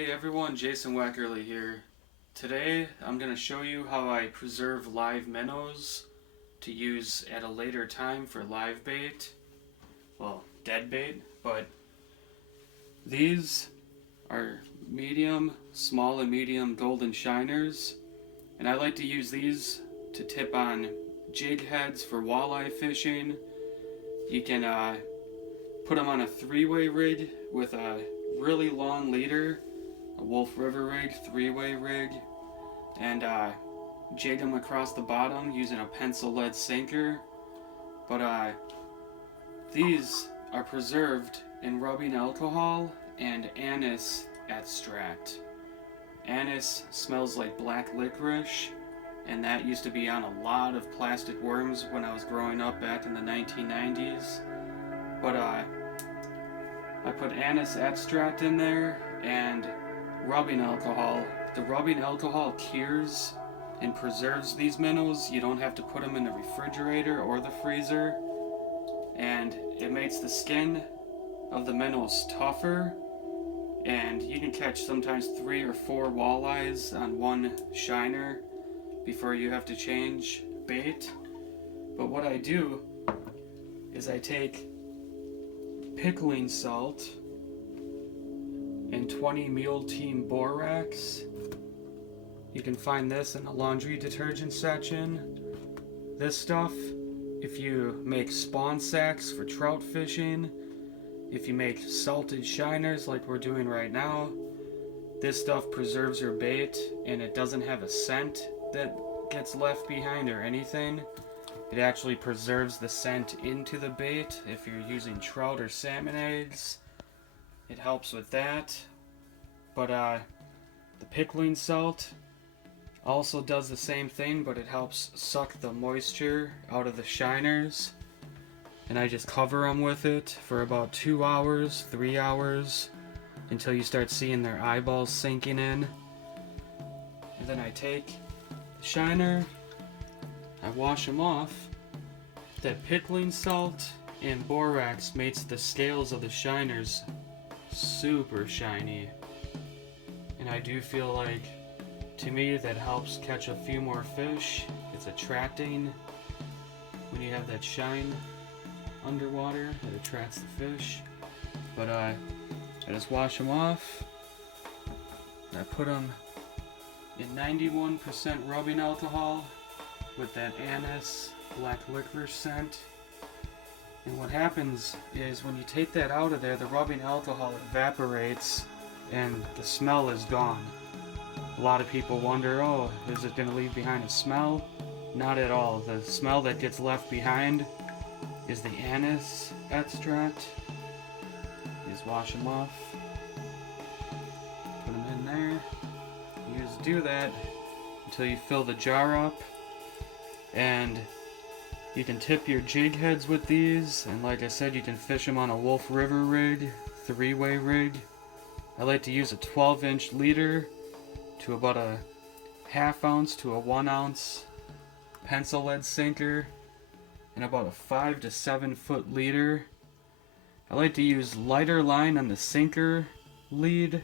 Hey everyone, Jason Weckerle here. Today I'm going to show you how I preserve live minnows to use at a later time for live bait. Well, dead bait, but these are medium, small and medium golden shiners, and I like to use these to tip on jig heads for walleye fishing. You can put them on a three-way rig with a really long leader, a Wolf River rig, three-way rig, and jig them across the bottom using a pencil lead sinker. But these are preserved in rubbing alcohol and anise extract. Anise smells like black licorice, and that used to be on a lot of plastic worms when I was growing up back in the 1990s. But I put anise extract in there and rubbing alcohol. The rubbing alcohol cures and preserves these minnows. You don't have to put them in the refrigerator or the freezer, and it makes the skin of the minnows tougher, and you can catch sometimes 3 or 4 walleyes on one shiner before you have to change bait. But what I do is I take pickling salt and 20 mule team borax. You can find this in the laundry detergent section. This stuff, if you make spawn sacks for trout fishing, if you make salted shiners like we're doing right now, this stuff preserves your bait, and it doesn't have a scent that gets left behind or anything. It actually preserves the scent into the bait. If you're using trout or salmon eggs, it helps with that. But the pickling salt also does the same thing, but it helps suck the moisture out of the shiners. And I just cover them with it for about 2 hours, 3 hours, until you start seeing their eyeballs sinking in. And then I take the shiner, I wash them off. That pickling salt and borax makes the scales of the shiners super shiny. And I do feel like, to me, that helps catch a few more fish. It's attracting when you have that shine underwater. It attracts the fish. But I just wash them off. I put them in 91% rubbing alcohol with that anise black licorice scent. And what happens is when you take that out of there, the rubbing alcohol evaporates and the smell is gone. A lot of people wonder, oh, is it going to leave behind a smell? Not at all. The smell that gets left behind is the anise extract. You just wash them off, put them in there. You just do that until you fill the jar up, and you can tip your jig heads with these, and like I said, you can fish them on a Wolf River rig, three-way rig. I like to use a 12-inch leader to about a ½ ounce to a 1 ounce pencil lead sinker, and about a 5 to 7 foot leader. I like to use lighter line on the sinker lead,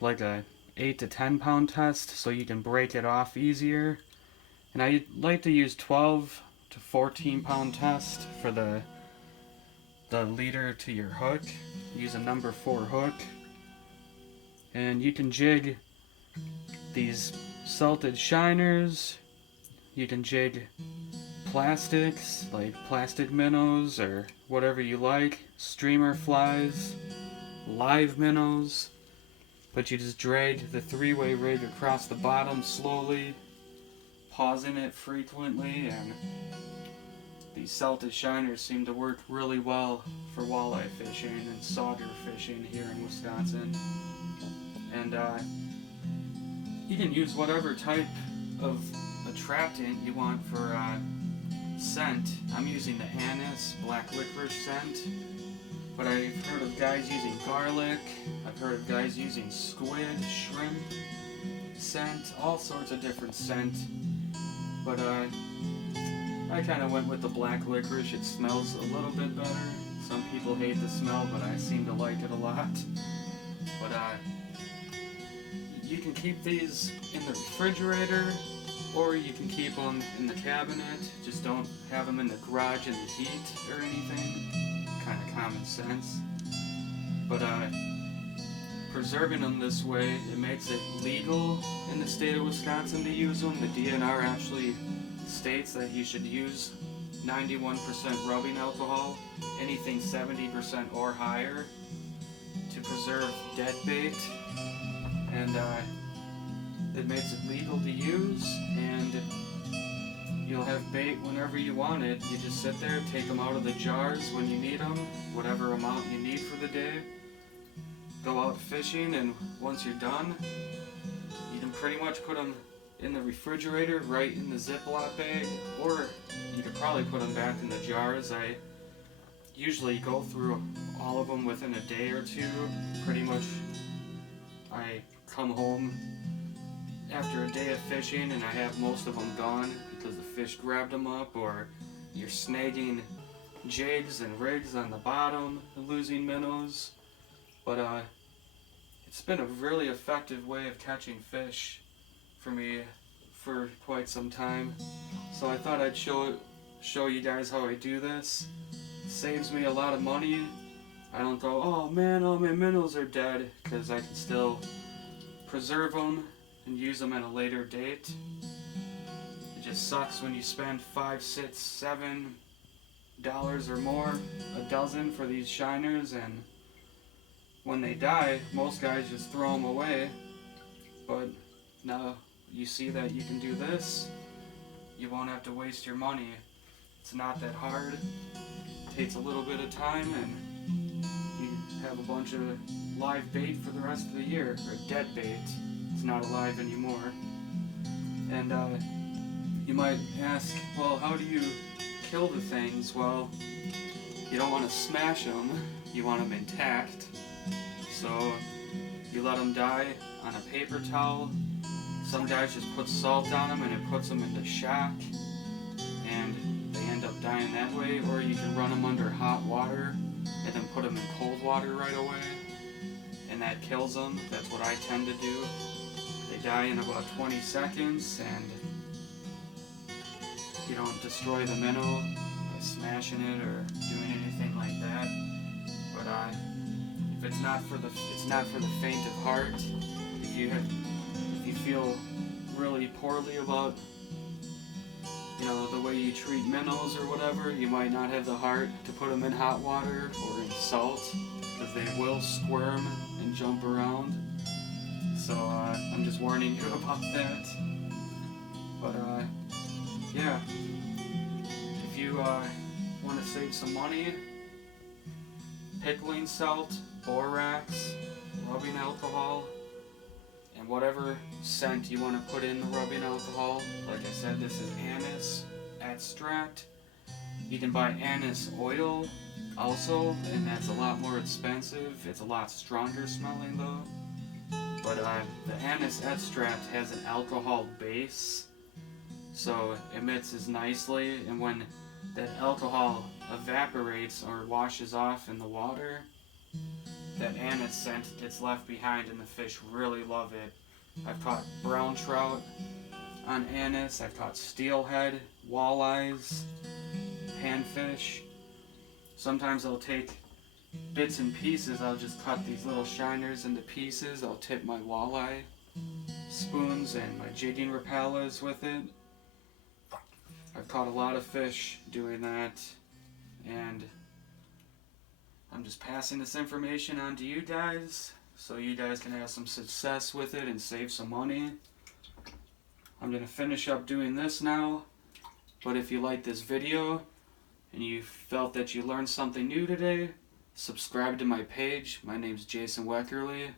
like a 8 to 10 pound test, so you can break it off easier. And I like to use 12 to 14 pound test for the leader to your hook. Use a number 4 hook, and you can jig these salted shiners. You can jig plastics like plastic minnows or whatever you like, streamer flies, live minnows. But you just drag the three-way rig across the bottom slowly, pausing it frequently, and these salted shiners seem to work really well for walleye fishing and sauger fishing here in Wisconsin. And you can use whatever type of attractant you want for scent. I'm using the anise black licorice scent, but I've heard of guys using garlic. I've heard of guys using squid, shrimp scent, all sorts of different scent. But I kind of went with the black licorice. It smells a little bit better. Some people hate the smell, but I seem to like it a lot. But You can keep these in the refrigerator, or you can keep them in the cabinet. Just don't have them in the garage in the heat or anything. Kind of common sense. But preserving them this way, it makes it legal in the state of Wisconsin to use them. The DNR actually states that you should use 91% rubbing alcohol, anything 70% or higher, to preserve dead bait. And it makes it legal to use, and you'll have bait whenever you want it. You just sit there, take them out of the jars when you need them, whatever amount you need for the day. Go out fishing, and once you're done, you can pretty much put them in the refrigerator, right in the Ziploc bag, or you could probably put them back in the jars. I usually go through all of them within a day or two. Pretty much I come home after a day of fishing and I have most of them gone because the fish grabbed them up, or you're snagging jigs and rigs on the bottom and losing minnows. But it's been a really effective way of catching fish for me for quite some time. So I thought I'd show you guys how I do this. It saves me a lot of money. I don't go, oh man, all my minnows are dead, because I can still preserve them and use them at a later date. It just sucks when you spend $5, $6, $7 or more a dozen for these shiners, and when they die, most guys just throw them away. But now you see that you can do this, you won't have to waste your money. It's not that hard. It takes a little bit of time, and you have a bunch of live bait for the rest of the year, or dead bait. It's not alive anymore. And you might ask, well, how do you kill the things? Well, you don't want to smash them, you want them intact. So you let them die on a paper towel. Some guys just put salt on them and it puts them into shock, and they end up dying that way. Or you can run them under hot water and then put them in cold water right away, and that kills them. That's what I tend to do. They die in about 20 seconds, and you don't destroy the minnow by smashing it or doing anything like that. But it's not for the faint of heart. If you feel really poorly about the way you treat minnows or whatever, you might not have the heart to put them in hot water or in salt, because they will squirm and jump around. So I'm just warning you about that. But yeah, if you want to save some money, pickling salt, borax, rubbing alcohol, and whatever scent you want to put in the rubbing alcohol. Like I said, this is anise extract. You can buy anise oil also, and that's a lot more expensive. It's a lot stronger smelling though. But the anise extract has an alcohol base, so it mixes nicely, and when that alcohol evaporates or washes off in the water, that anise scent gets left behind, and the fish really love it. I've caught brown trout on anise, I've caught steelhead, walleyes, panfish. Sometimes I'll take bits and pieces, I'll just cut these little shiners into pieces, I'll tip my walleye spoons and my jigging rapalas with it. I've caught a lot of fish doing that, and I'm just passing this information on to you guys so you guys can have some success with it and save some money. I'm going to finish up doing this now, but if you like this video and you felt that you learned something new today, subscribe to my page. My name's Jason Weckerle.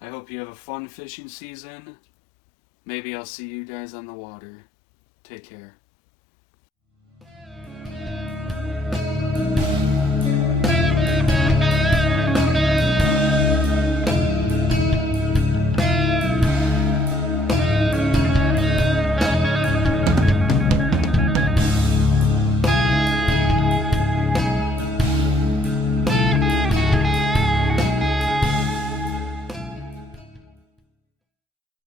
I hope you have a fun fishing season. Maybe I'll see you guys on the water. Take care.